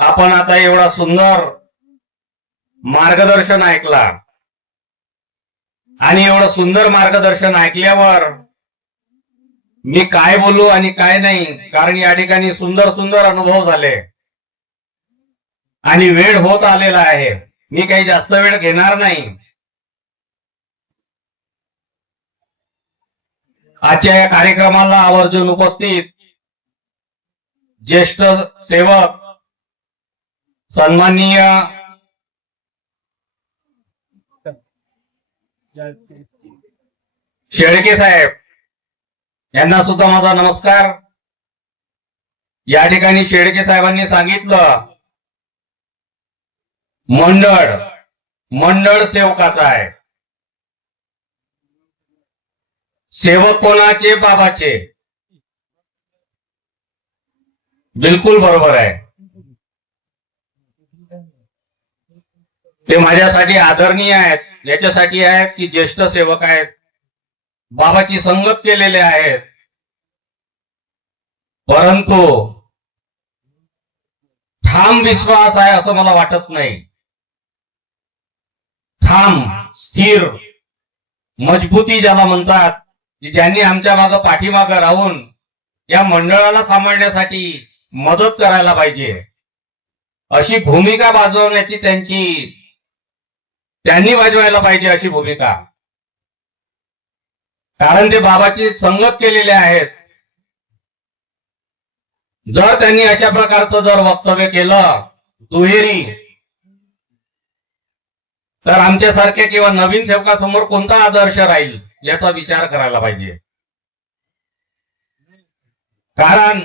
आपण आता एवढा सुंदर मार्गदर्शन ऐकला आणि एवढं सुंदर मार्गदर्शन ऐकल्यावर मी काय बोलू आणि काय नाही, कारण या ठिकाणी सुंदर सुंदर अनुभव झाले आणि वेळ होत आलेला आहे. मी काही जास्त वेळ घेणार नाही. आजच्या या कार्यक्रमाला आवर्जून उपस्थित ज्येष्ठ सेवक सन्माननीय शेळके साहेब यांना सुद्धा माझा नमस्कार. या ठिकाणी शेळके साहेबांनी सांगितलं मंडळ सेवकाचा आहे. सेवक कोणाचे? बाबाचे. बिलकुल बरोबर आहे. ते माझ्यासाठी आदरणीय आहेत, याच्यासाठी आहेत की ज्येष्ठ सेवक आहेत, बाबाची संगत केलेले आहेत. परंतु ठाम विश्वास आहे असं मला वाटत नाही. ठाम, स्थिर, मजबूती ज्याला म्हणतात, की ज्यांनी आमच्या मागं पाठीमागं राहून या मंडळाला सांभाळण्यासाठी मदत करायला पाहिजे, अशी भूमिका बाजवण्याची त्यांनी वाजवायला पाहिजे अशी भूमिका. कारण ते बाबाची संगत केलेले आहेत. जर त्यांनी अशा प्रकारचं जर वक्तव्य केलं दुहेरी, तर आमच्यासारख्या किंवा नवीन सेवकासमोर कोणता आदर्श राहील याचा विचार करायला पाहिजे. कारण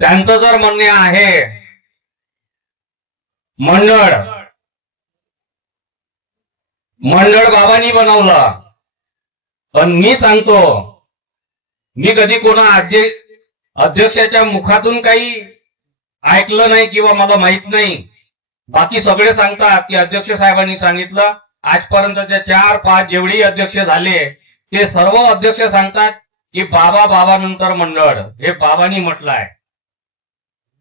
त्यांचं जर म्हणणे आहे मंडळ बाबांनी बनवलं, पण मी सांगतो, मी कधी कोणा अध्यक्षाच्या मुखातून काही ऐकलं नाही किंवा मला माहित नाही. बाकी सगळे सांगतात की अध्यक्ष साहेबांनी सांगितलं. आजपर्यंतच्या 4-5 जेवढी अध्यक्ष झाले ते सर्व अध्यक्ष सांगतात की बाबानंतर मंडळ, हे बाबांनी म्हटलं आहे.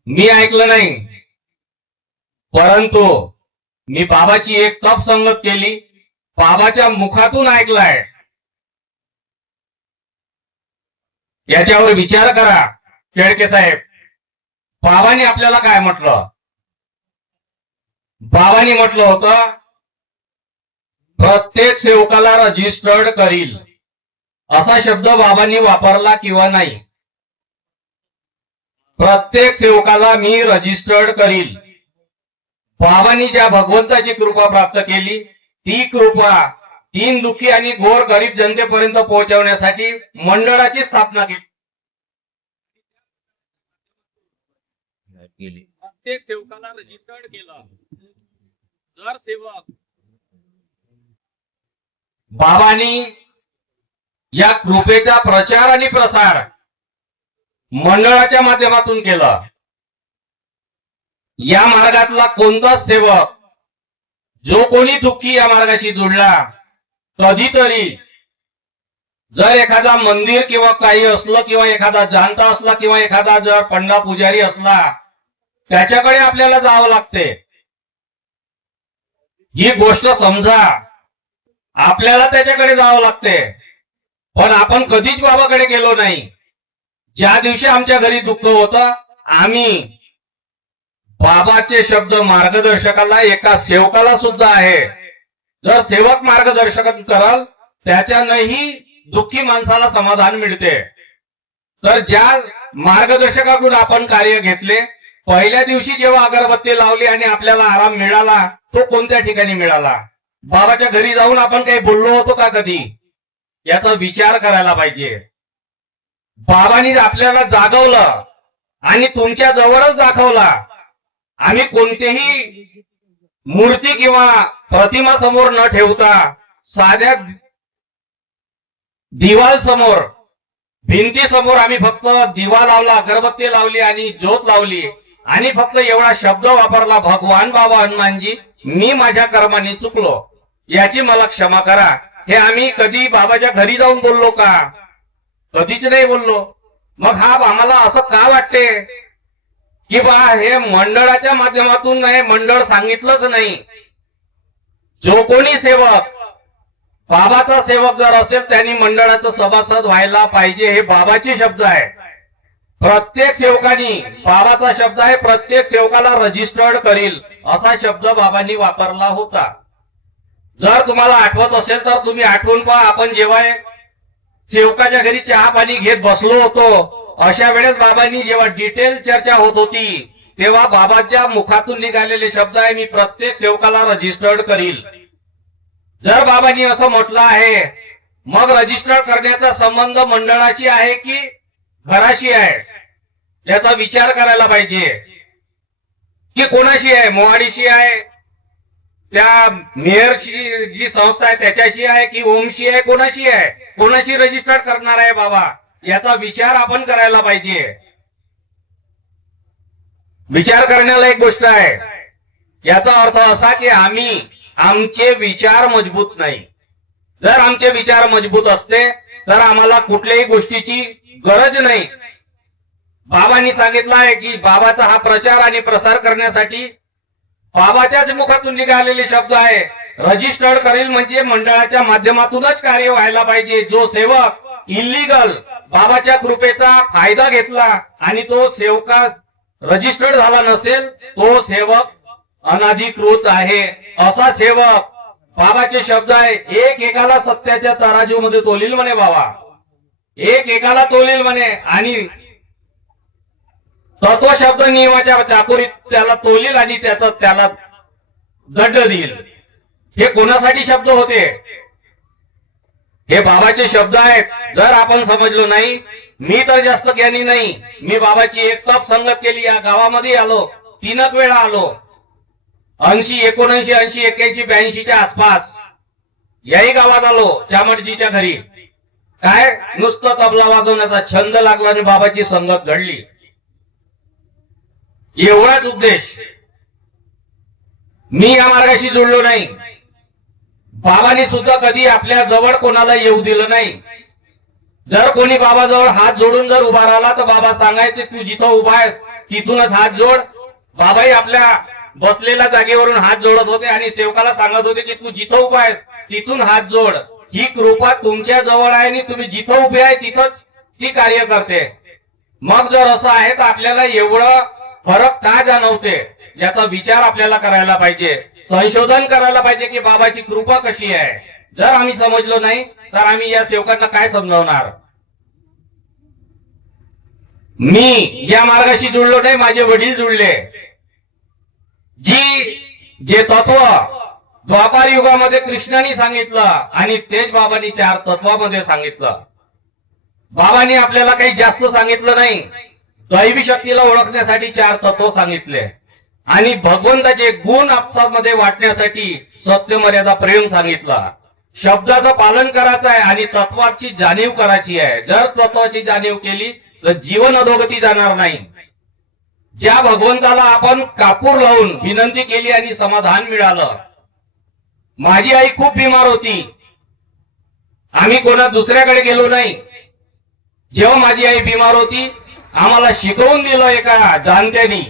मी ऐकलं नाही, परंतु मी बाबाची एक तप संगत केली, बाबाच्या मुखातून ऐकलाय. याच्यावर विचार करा शेळके साहेब. बाबांनी आपल्याला काय म्हटलं? बाबांनी म्हटलं होतं प्रत्येक सेवकाला रजिस्टर्ड करील, असा शब्द बाबांनी वापरला किंवा नाही? प्रत्येक सेवकाला मी रजिस्टर्ड करील. बाबांनी ज्या भगवंताची कृपा प्राप्त केली, ती कृपा दीन दुःखी आणि गोर गरीब जनतेपर्यंत पोहोचवण्यासाठी मंडळाची स्थापना केली. प्रत्येक सेवकाला रजिस्टर्ड केलं. जर सेवक बाबांनी या कृपेचा प्रचार आणि प्रसार मंडळाच्या माध्यमातून केला, या मार्गातला कोणताच सेवक जो कोणी दुःखी या मार्गाशी जुळला, कधीतरी जर एखादा मंदिर किंवा काही असलं किंवा एखादा जाणता असला किंवा एखादा जर पंडा पुजारी असला, त्याच्याकडे आपल्याला जावं लागते. ही गोष्ट समजा, आपल्याला त्याच्याकडे जावं लागते. पण आपण कधीच बाबाकडे गेलो नाही. ज्या दिवशी आमच्या घरी दुःख होतं, आम्ही बाबाचे शब्द मार्गदर्शकाला, एका सेवकाला सुद्धा आहे, जर सेवक मार्गदर्शन कराल त्याच्यानंही दुःखी माणसाला समाधान मिळते. तर ज्या मार्गदर्शकाकडून आपण कार्य घेतले, पहिल्या दिवशी जेव्हा अगरबत्ती लावली आणि आपल्याला आराम मिळाला, तो कोणत्या ठिकाणी मिळाला? बाबाच्या घरी जाऊन आपण काही बोललो होतो का कधी? याचा विचार करायला पाहिजे. बाबांनी आपल्याला जागवलं आणि तुमच्या जवळच दाखवला. आम्ही कोणतेही मूर्ती किंवा प्रतिमा समोर न ठेवता साध्या दिवाल समोर, भिंती समोर आम्ही फक्त दिवा लावला, अगरबत्ती लावली आणि ज्योत लावली आणि फक्त एवढा शब्द वापरला, भगवान बाबा हनुमानजी, मी माझ्या कर्माने चुकलो, याची मला क्षमा करा. हे आम्ही कधी बाबाच्या घरी जाऊन बोललो का? कधीच नाही बोललो. मग हा आम्हाला असं का वाटते की बा हे मंडळाच्या माध्यमातून नाही, मंडळ सांगितलंच नाही. जो कोणी सेवक बाबाचा सेवक जर असेल त्यांनी मंडळाचं सभासद व्हायला पाहिजे, हे बाबाचे शब्द आहे. प्रत्येक सेवकानी, बाबाचा शब्द आहे, प्रत्येक सेवकाला रजिस्टर्ड करील असा शब्द बाबांनी वापरला होता. जर तुम्हाला आठवत असेल तर तुम्ही आठवून पहा, आपण जेव्हा सेवकाच्या घरी चहा पाणी घेत बसलो होतो, अशा वेळेस बाबांनी जेव्हा डिटेल चर्चा होत होती तेव्हा बाबाच्या मुखातून निघालेले शब्द आहे, मी प्रत्येक सेवकाला रजिस्टर्ड करील. जर बाबांनी असं म्हटलं आहे, मग रजिस्टर करण्याचा संबंध मंडळाशी आहे की घराशी आहे याचा विचार करायला पाहिजे. की कोणाशी आहे, मोवाडीशी आहे, त्या मेयरशी जी संस्था आहे त्याच्याशी आहे की ओमशी आहे, कोणाशी आहे, कोणाशी रजिस्टर करणार आहे बाबा, याचा विचार आपण करायला पाहिजे. विचार करण्याला एक गोष्ट आहे. याचा अर्थ असा की आमचे विचार मजबूत नाही. जर आमचे विचार मजबूत असते तर आम्हाला कुठल्याही गोष्टीची गरज नाही. बाबांनी सांगितलं आहे की बाबाचा हा प्रचार आणि प्रसार करण्यासाठी बाबाच्याच मुखातून निघालेले शब्द आहे, रजिस्टर्ड करेल, म्हणजे मंडळाच्या माध्यमातूनच कार्य व्हायला पाहिजे. जो सेवक इल्लीगल बाबाच्या कृपेचा फायदा घेतला आणि तो सेवका रजिस्टर्ड झाला नसेल, तो सेवक अनधिकृत आहे. असा सेवक, बाबाचे शब्द आहे, एक एकाला सत्याच्या तराजूमध्ये तोलील म्हणे बाबा, एक एकाला तोलील म्हणे, आणि तत्व शब्द नियमाच्या चाकोरीत त्याला तोलील आणि त्याला दंड देईल. हे कोणासाठी शब्द होते? हे बाबाचे शब्द आहेत. जर आपण समजलो नाही, मी तर जास्त ज्ञानी नाही, मी बाबाची एक तप संगत केली, या गावामध्ये आलो, 3 वेळा आलो, 80, 79, 80, 81, 82च्या आसपास याही गावात आलो, चामटजीच्या घरी. काय नुसतं तबला वाजवण्याचा छंद लागला आणि बाबाची संगत घडली, एवढाच उद्देश. मी या मार्गाशी जोडलो नाही. बाबांनी सुद्धा कधी आपल्या जवळ कोणाला येऊ दिलं नाही. जर कोणी बाबाजवळ हात जोडून जर उभा राहिला तर बाबा सांगायचे, तू जिथं उभा आहेस तिथूनच हात जोड. बाबाही आपल्या बसलेल्या जागेवरून हात जोडत होते आणि सेवकाला सांगत होते की तू जिथं उभा आहेस तिथून हात जोड. ही कृपा तुमच्या जवळ आहे आणि तुम्ही जिथं उभे आहे तिथंच ती कार्य करते. मग जर असं आहे तर आपल्याला एवढं फरक का जाणवते याचा विचार आपल्याला करायला पाहिजे, संशोधन करायला पाहिजे की बाबाची कृपा कशी आहे. जर आम्ही समजलो नाही तर आम्ही या सेवकांना काय समजावणार? मी या मार्गाशी जुळलो नाही, माझे वडील जुळले. जे तत्व द्वापार युगामध्ये कृष्णाने सांगितलं आणि तेच बाबांनी 4 तत्वामध्ये सांगितलं. बाबांनी आपल्याला काही जास्त सांगितलं नाही. दैवी शक्तीला ओळखण्यासाठी 4 तत्व सांगितले आणि भगवंताचे गुण आपसामध्ये वाटण्यासाठी सत्य, मर्यादा, प्रेम सांगितलं. शब्दाचं पालन करायचं आहे आणि तत्वाची जाणीव करायची आहे. जर तत्वाची जाणीव केली तर जीवन अधोगती जाणार नाही. ज्या भगवंताला आपण कापूर लावून विनंती केली आणि समाधान मिळालं. माझी आई खूप बिमार होती, आम्ही कोणा दुसऱ्याकडे गेलो नाही. जेव्हा माझी आई बिमार होती आम्हाला शिकवून दिलं एका जाणत्यानी.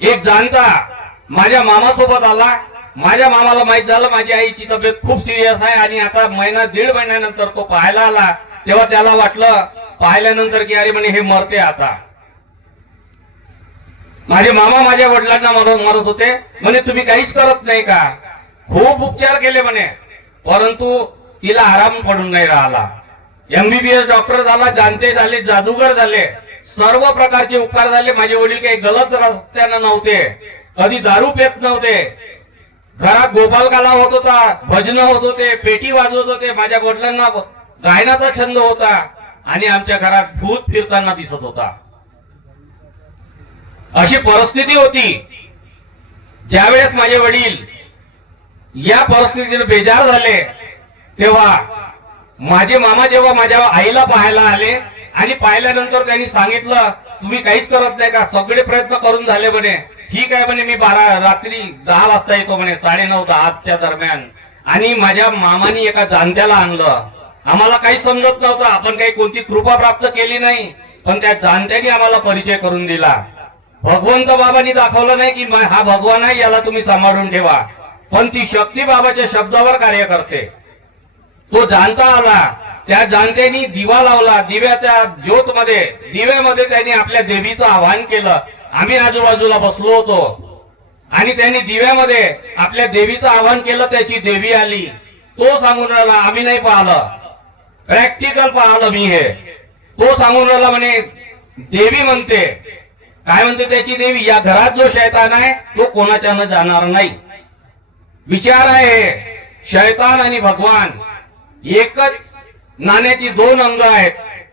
एक जाणता माझ्या मामासोबत आला. माझ्या मामाला माहित झालं माझी आईची तब्येत खूप सिरियस आहे आणि आता 1-1.5 महिन्यानंतर तो पाहायला आला. तेव्हा त्याला वाटलं पाहिल्यानंतर की अरे म्हणे हे मरते आता. माझे मामा माझ्या वडिलांना म्हणत होते, म्हणे तुम्ही काहीच करत नाही का? खूप उपचार केले म्हणे, परंतु तिला आराम पडून नाही राहिला. MBBS डॉक्टर झाला, जाणते झाले, जादूगर झाले, सर्व प्रकारचे उपचार झाले. माझे वडील काही गलत रस्त्यानं नव्हते, कधी दारू पेत नव्हते. घरात गोपालकाला होत होता, भजन होत होते, पेटी वाजवत होते. माझ्या वडिलांना गायनाचा छंद होता आणि आमच्या घरात भूत फिरताना दिसत होता. अशी परिस्थिती होती. ज्यावेळेस माझे वडील या परिस्थितीने बेजार झाले तेव्हा माझे मामा जेव्हा माझ्या आईला पाहायला आले आणि पाहिल्यानंतर त्यांनी सांगितलं तुम्ही काहीच करत नाही का? सगळे प्रयत्न करून झाले म्हणे. ठीक आहे म्हणे, मी रात्री 10 वाजता येतो म्हणे, 9:30-10च्या दरम्यान. आणि माझ्या मामानी एका जाणत्याला आणलं. आम्हाला काही समजत नव्हतं, आपण काही कोणती कृपा प्राप्त केली नाही, पण त्या जाणत्याने आम्हाला परिचय करून दिला. भगवंत बाबांनी दाखवलं नाही की हा भगवान आहे, याला तुम्ही सांभाळून ठेवा, पण ती शक्ती बाबाच्या शब्दावर कार्य करते. तो जाणता आला, त्या जाणत्यानी दिवा लावला, दिव्याच्या ज्योतमध्ये दिव्यामध्ये त्यांनी आपल्या देवीचं आवाहन केलं. आम्ही आजूबाजूला बसलो होतो आणि त्यांनी दिव्यामध्ये आपल्या देवीचं आवाहन केलं, त्याची देवी आली. तो सांगून राहिला, आम्ही नाही पाहिलं, प्रॅक्टिकल पाहिलं मी हे. तो सांगून राहिला म्हणे देवी म्हणते, काय म्हणते त्याची देवी, या घरात जो शैतान आहे तो कोणाच्यानं जाणार नाही. विचार आहे, शैतान आणि भगवान एकच नाण्याची दोन अंग आहेत.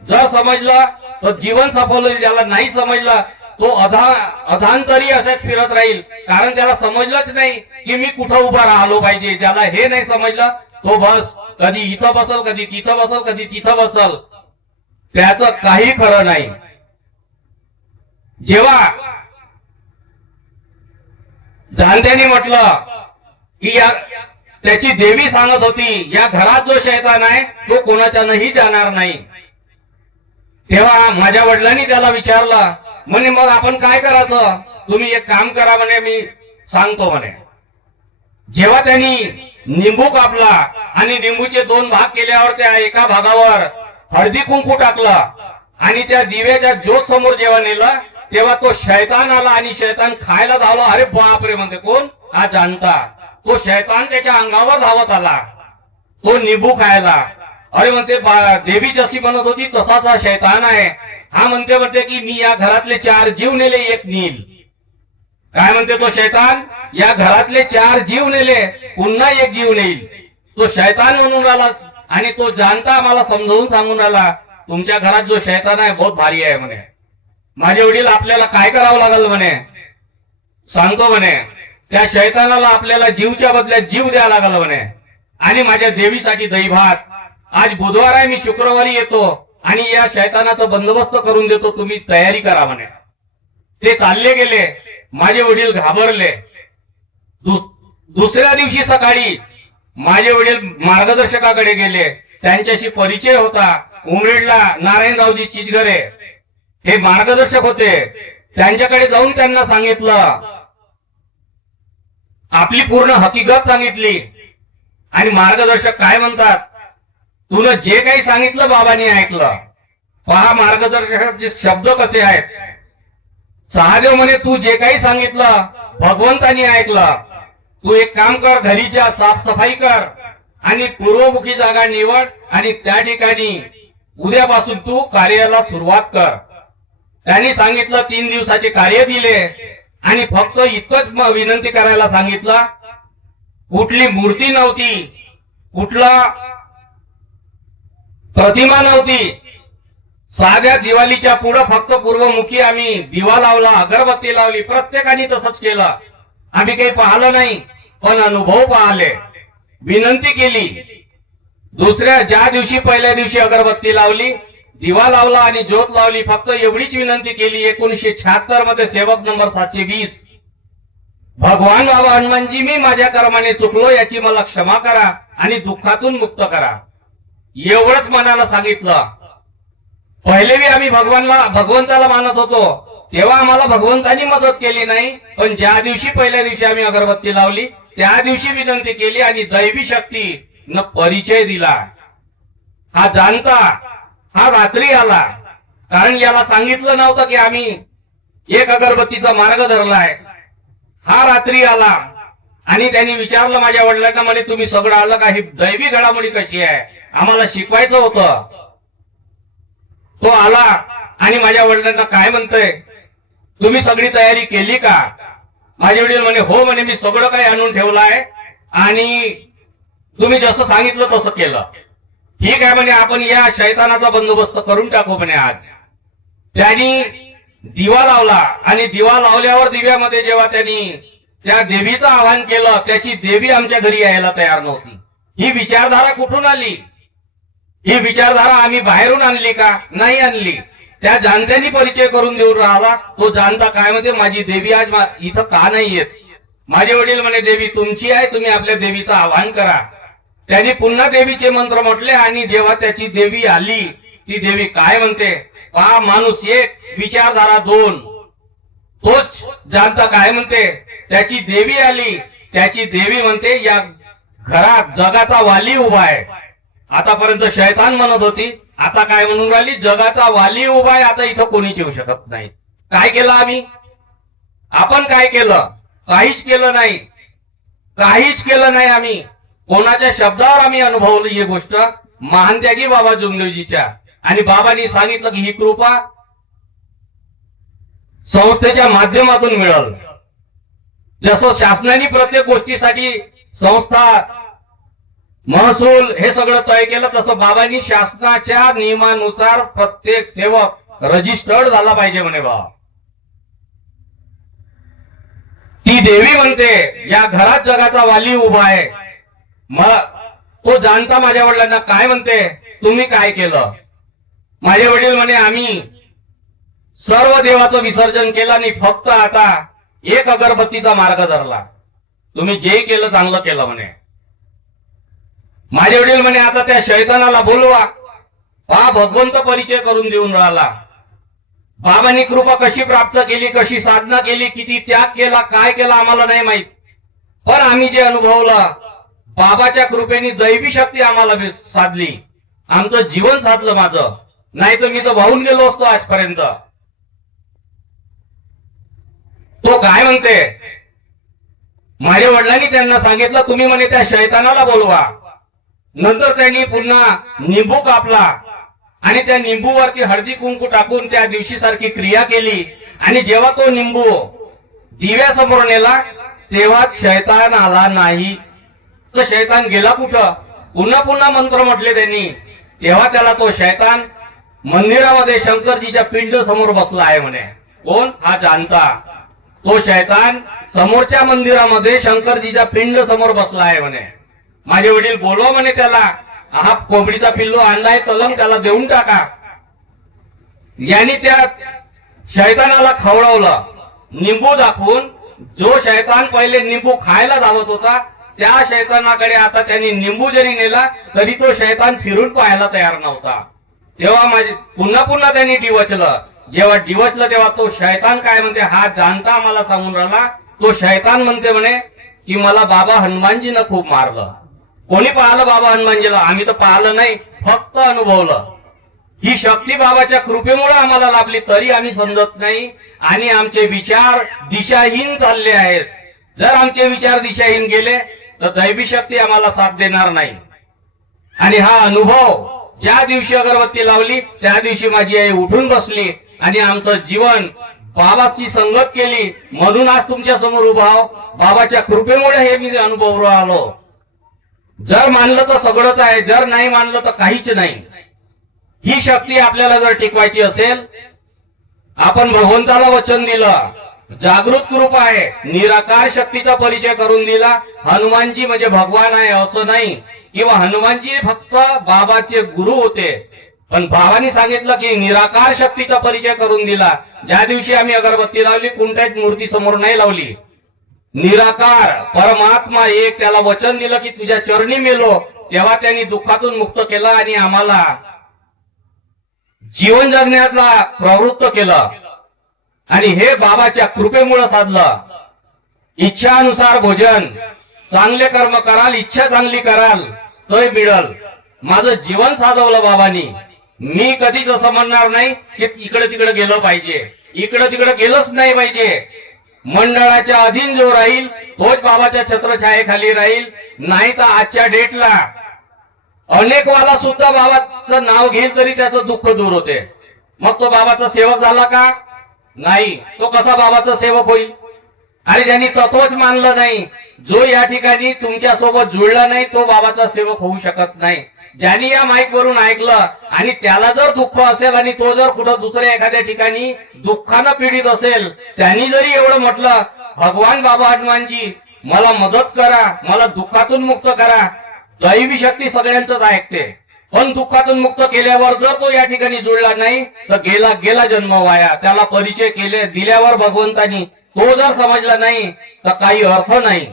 जर समजलं तर जीवन सफल होईल, ज्याला नाही समजलं तो अधांतरी अशात फिरत राहील, कारण त्याला समजलंच नाही की मी कुठं उभा राहिलो पाहिजे. ज्याला हे नाही समजलं तो बस कधी इथं बसल, कधी तिथं बसल, कधी तिथं बसल, त्याचं काही खरं नाही. जेव्हा जाणत्याने म्हटलं की त्याची देवी सांगत होती, या घरात जो शैतान आहे तो कोणाच्यानंही जाणार नाही, तेव्हा माझ्या वडिलांनी त्याला विचारलं, म्हणे मग आपण काय करायचं, तुम्ही एक काम करा म्हणे, मी सांगतो म्हणे. जेव्हा त्यांनी निंबू कापला आणि निंबूचे दोन भाग केल्यावर त्या एका भागावर हळदी कुंकू टाकलं आणि त्या दिव्याच्या ज्योत समोर जेव्हा नेलं, तेव्हा तो शैतान आला आणि शैतान खायला धावला. अरे बापरे म्हणते, कोण, हा जाणता. तो शैतान त्याच्या अंगावर धावत आला, तो निंबू खायला. अरे म्हणते देवी जशी म्हणत होती तसाच हा शैतान आहे. हा म्हणते की मी या घरातले 4 जीव नेले, एक नील. काय म्हणते तो शैतान, या घरातले 4 जीव नेले, पुन्हा एक जीव नेईल. तो शैतान म्हणून राहिला आणि तो जाणता आम्हाला समजावून सांगून राहिला, तुमच्या घरात जो शैतान आहे बहुत भारी आहे म्हणे. माझे वडील, आपल्याला काय करावं लागल म्हणे, सांगतो म्हणे. त्या शैतानाला आपल्याला जीवच्या बदल्यात जीव द्यावा लागल म्हणे. आणि माझ्या देवीसाठी दही भात, आज बुधवार आहे, मी शुक्रवारी येतो आणि या शैतानाचा बंदोबस्त करून देतो, तुम्ही तयारी करा म्हणे. ते चालले गेले. माझे वडील घाबरले. दुसऱ्या दिवशी सकाळी माझे वडील मार्गदर्शकाकडे गेले. त्यांच्याशी परिचय होता. उमरेडला नारायणरावजी चिचघरे हे मार्गदर्शक होते. त्यांच्याकडे जाऊन त्यांना सांगितलं, आपली पूर्ण हकीकत सांगितली. आणि मार्गदर्शक काय म्हणतात, तुला जे काही सांगितलं बाबांनी ऐकलं. पहा मार्गदर्शकाचे शब्द कसे आहेत. सहादेव म्हणे, तू जे काही सांगितलं भगवंतानी ऐकलं. तू एक काम कर, घरीच्या साफसफाई कर आणि पूर्वमुखी जागा निवड आणि त्या ठिकाणी उद्यापासून तू कार्याला सुरुवात कर. त्यांनी सांगितलं, 3 दिवसाचे कार्य दिले आणि फक्त इतकंच विनंती करायला सांगितलं. कुठली मूर्ती नव्हती, कुठला प्रतिमा नव्हती. साध्या दिवाळीच्या पुढं फक्त पूर्वमुखी आम्ही दिवा लावला, अगरबत्ती लावली. प्रत्येकाने तसंच केलं. आम्ही काही पाहिलं नाही, पण अनुभव पाहिले. विनंती केली. ज्या दिवशी पहिल्या दिवशी अगरबत्ती लावली, दिवा लावला आणि ज्योत लावली, फक्त एवढीच विनंती केली. 1976 मध्ये सेवक नंबर 720, भगवान बाबा हनुमानजी, मी माझ्या कर्माने चुकलो, याची मला क्षमा करा आणि दुःखातून मुक्त करा. एवढंच मनाला सांगितलं. पहिले बी आम्ही भगवंताला मानत होतो, तेव्हा आम्हाला भगवंतानी मदत केली नाही. पण ज्या दिवशी पहिल्या दिवशी आम्ही अगरबत्ती लावली, त्या दिवशी विनंती केली आणि दैवी शक्ती न परिचय दिला. हा जाणता, हा रात्री आला, कारण याला सांगितलं नव्हतं की आम्ही एक अगरबत्तीचा मार्ग धरलाय. हा रात्री आला आणि त्यांनी विचारलं माझ्या वडिलांना, म्हणे तुम्ही सगळं आलं का, ही दैवी घडामोडी कशी आहे, आम्हाला शिकवायचं होतं. तो आला आणि माझ्या वडिलांना काय म्हणतोय, तुम्ही सगळी तयारी केली का. माझे वडील म्हणे, हो म्हणे, मी सगळं काही आणून ठेवलं आहे आणि तुम्ही जसं सांगितलं तसं केलं. ठीक आहे म्हणे, आपण या शैतानाचा बंदोबस्त करून टाकू म्हणे. आज त्यांनी दिवा लावला आणि दिवा लावल्यावर दिव्यामध्ये जेव्हा त्यांनी त्या देवीचं आवाहन केलं, त्याची देवी आमच्या घरी यायला तयार नव्हती. ही विचारधारा कुठून आली. ही विचारधारा आम्ही बाहेरून आणली का, नाही आणली. त्या जाणत्यांनी परिचय करून देऊन राहिला. तो जाणता काय म्हणते, माझी देवी आज इथं का नाही येत. माझे वडील म्हणे, देवी तुमची आहे, तुम्ही आपल्या देवीचं आवाहन करा. त्यांनी पुन्हा देवीचे मंत्र म्हटले आणि जेव्हा त्याची देवी आली, ती देवी काय म्हणते, पहा माणूस एक, विचारधारा 2. तोच जाणता काय म्हणते, त्याची देवी आली, त्याची देवी म्हणते या घरात जगाचा वाली उभा आहे. आतापर्यंत शैतान म्हणत होती, आता काय म्हणून राहिली, जगाचा वाली उभा आहे, आता इथं कोणीच येऊ शकत नाही. काय केलं आम्ही? आपण काय केलं? काहीच केलं नाही, काहीच केलं नाही. आम्ही कोणाच्या शब्दावर आम्ही अनुभवली ही गोष्ट, महानत्यागी बाबा जुमदेवजीच्या. आणि बाबांनी सांगितलं की ही कृपा संस्थेच्या माध्यमातून मिळल. जसं शासनाने प्रत्येक गोष्टीसाठी संस्था, महसूल हे सगळं तय केलं, तसं बाबांनी शासनाच्या नियमानुसार प्रत्येक सेवक रजिस्टर्ड झाला पाहिजे म्हणे बाबा. ती देवी म्हणते या घरात जगाचा वाली उभा आहे. मग तो जाणता माझ्या वडिलांना काय म्हणते, तुम्ही काय केलं? माझे वडील म्हणे आम्ही सर्व देवाचं विसर्जन केलं आणि फक्त आता एक अगरबत्तीचा मार्ग धरला. तुम्ही जे केलं चांगलं केलं म्हणे. माझे वडील म्हणे आता त्या शैतानाला बोलवा. हा भगवंत परिचय करून देऊन राहिला. बाबांनी कृपा कशी प्राप्त केली, कशी साधना केली, किती त्याग केला, काय केला आम्हाला नाही माहित. पण आम्ही जे अनुभवलं, बाबाच्या कृपेने दैवी शक्ती आम्हाला साधली, आमचं जीवन साधलं माझं. नाही तर मी तर वाहून गेलो असतो आजपर्यंत. तो काय म्हणते, माझ्या वडिलांनी त्यांना सांगितलं तुम्ही म्हणे त्या शैतानाला बोलवा. नंतर त्यांनी पुन्हा निंबू कापला आणि त्या निंबूवरती हळदी कुंकू टाकून त्या दिवशी सारखी क्रिया केली. आणि जेव्हा तो निंबू दिव्यासमोर नेला तेव्हा शैतान आला नाही. तर शैतान गेला कुठं? पुन्हा पुन्हा मंत्र म्हटले त्यांनी, तेव्हा त्याला तो शैतान मंदिरामध्ये शंकरजीच्या पिंड समोर बसला आहे म्हणे. कोण? हा जाणता. तो शैतान समोरच्या मंदिरामध्ये शंकरजीच्या पिंड समोर बसला आहे म्हणे. माझे वडील बोलवा म्हणे त्याला, हा कोंबडीचा पिल्लू आणलाय तलंग, त्याला देऊन टाका. यांनी त्या शैतानाला खवळवलं निंबू दाखवून. जो शैतान पहिले निंबू खायला धावत होता त्या शैतानाकडे आता त्यांनी निंबू जरी नेला तरी तो शैतान फिरून पाहायला तयार नव्हता. तेव्हा माझे पुन्हा पुन्हा त्यांनी डिवचलं. जेव्हा डिवचलं तेव्हा तो शैतान काय म्हणते, हा जाणता आम्हाला सांगून राहिला. तो शैतान म्हणते म्हणे की मला बाबा हनुमानजीनं खूप मारलं. कोणी पाहिलं बाबा हनुमानजीला? आम्ही तर पाहिलं नाही, फक्त अनुभवलं. ही शक्ती बाबाच्या कृपेमुळे आम्हाला लाभली तरी आम्ही समजत नाही. आणि आमचे विचार दिशाहीन चालले आहेत. जर आमचे विचार दिशाहीन गेले तर दैवी शक्ती आम्हाला साथ देणार नाही. आणि हा अनुभव ज्या दिवशी अगरबत्ती लावली त्या दिवशी माझी आई उठून बसली आणि आमचं जीवन बाबाची संगत केली. म्हणून आज तुमच्या समोर उभा आहो. बाबाच्या कृपेमुळे हे मी अनुभव आलो. जर मानलं तर सगळंच आहे, जर नाही मानलं तर काहीच नाही. ही शक्ती आपल्याला जर टिकवायची असेल, आपण भगवंताला वचन दिलं, जागृत कृपा आहे, निराकार शक्तीचा परिचय करून दिला. हनुमानजी म्हणजे भगवान आहे असं नाही, किंवा हनुमानजी फक्त बाबाचे गुरु होते. पण बाबांनी सांगितलं की निराकार शक्तीचा परिचय करून दिला. ज्या दिवशी आम्ही अगरबत्ती लावली कोणत्याच मूर्ती समोर नाही लावली. निराकार परमात्मा एक, त्याला वचन दिलं की तुझ्या चरणी मेलो, तेव्हा त्यांनी दुःखातून मुक्त केलं आणि आम्हाला जीवन जगण्याला प्रवृत्त केलं. आणि हे बाबाच्या कृपेमुळे साधलं. इच्छानुसार भोजन, चांगले कर्म कराल, इच्छा चांगली कराल तर मिळल. माझं जीवन साधवलं बाबांनी. मी कधीच असं म्हणणार नाही की इकडे तिकडे गेलं पाहिजे, इकडे तिकडे गेलंच नाही पाहिजे. मंडळाच्या अधीन जो राहील तोच बाबाच्या छत्रछायेखाली राहील. नाही तर आजच्या डेटला अनेक वाला सुद्धा बाबाचं नाव घेईल तरी त्याचं दुःख दूर होते. मग तो बाबाचा सेवक झाला का? नाही. तो कसा बाबाचा सेवक होईल? आणि ज्यांनी तत्वच मानलं नाही, जो या ठिकाणी तुमच्या सोबत जुळला नाही, तो बाबाचा सेवक होऊ शकत नाही. ज्यांनी या माईक वरून ऐकलं आणि त्याला जर दुःख असेल आणि तो जर कुठं दुसऱ्या एखाद्या ठिकाणी दुःखानं पीडित असेल, त्यांनी जरी एवढं म्हटलं भगवान बाबा हनुमानजी मला मदत करा, मला दुःखातून मुक्त करा, दैवी शक्ती सगळ्यांचंच ऐकते. पण दुःखातून मुक्त केल्यावर जर तो या ठिकाणी जुळला नाही तर गेला जन्म वाया. त्याला परिचय केले दिल्यावर भगवंतानी तो जर समजला नाही तर काही अर्थ नाही.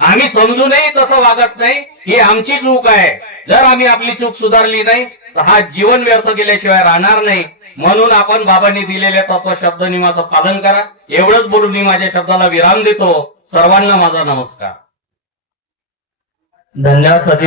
आम्ही समजूनही तसं वागत नाही, ही आमची चूक आहे. जर आम्ही आपली चूक सुधारली नाही तर हा जीवन व्यर्थ केल्याशिवाय राहणार नाही. म्हणून आपण बाबांनी दिलेल्या तत्वशब्द नियमाचं पालन करा. एवढंच बोलून मी माझ्या शब्दाला विराम देतो. सर्वांना माझा नमस्कार. धन्यवाद सचिव.